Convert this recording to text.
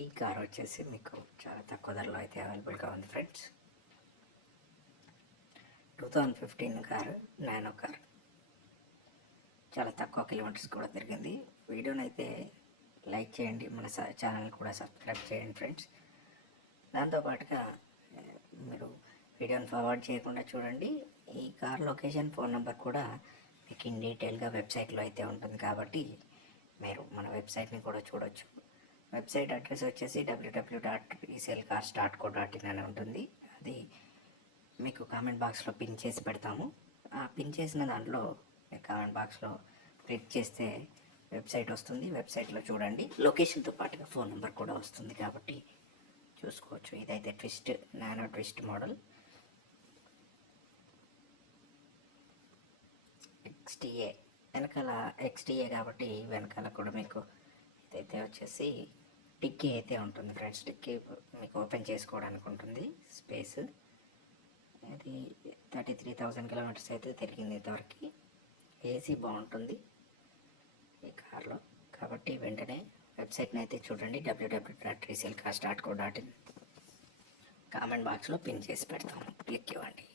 ఈ కార్ వచ్చేసి మీకు చాలా తక్కువ ధరలో అయితే అవైలబుల్గా ఉంది friends. Two thousand fifteen car Nano car. చాలా తక్కువ కిలోమీటర్స్ కూడా తిరిగింది. వీడియోని అయితే లైక్ చేయండి మన ఛానల్ కూడా సబ్స్క్రైబ్ చేయండి ఫ్రెండ్స్. దాంతోపాటుగా మీరు వీడియోని ఫార్వర్డ్ చేయకుండా చూడండి. ఈ కార్ లొకేషన్ ఫోన్ నెంబర్ కూడా మీకు ఇన్ డీటెయిల్గా వెబ్సైట్లో అయితే ఉంటుంది కాబట్టి మీరు మన వెబ్సైట్ని కూడా చూడొచ్చు. వెబ్సైట్ అడ్రస్ వచ్చేసి W W dot resale cars dot co dot in అని ఉంటుంది. అది మీకు కామెంట్ బాక్స్లో పిన్ చేసి పెడతాము. ఆ పిన్ చేసిన దాంట్లో మీరు కామెంట్ బాక్స్లో క్లిక్ చేస్తే వెబ్సైట్ వస్తుంది. వెబ్సైట్లో చూడండి. లొకేషన్తో పాటుగా ఫోన్ నెంబర్ కూడా వస్తుంది కాబట్టి చూసుకోవచ్చు. ఇదైతే twist Nano twist model XTA వెనకాల ఎక్స్టీఏ కాబట్టి వెనకాల కూడా మీకు ఇదైతే వచ్చేసి టిక్కీ అయితే ఉంటుంది ఫ్రెండ్స్. టిక్కీ మీకు ఓపెన్ చేసుకోవడానికి ఉంటుంది స్పేస్. అది థర్టీ త్రీ థౌజండ్ కిలోమీటర్స్ అయితే తిరిగింది ఇంతవరకు ఏసీ బాగుంటుంది ఈ కార్లో. కాబట్టి వెంటనే వెబ్సైట్ని అయితే చూడండి. W W dot resale cast dot co dot in. Comment బాక్స్లో పిన్ చేసి పెడతాము క్లిక్ ఇవ్వండి.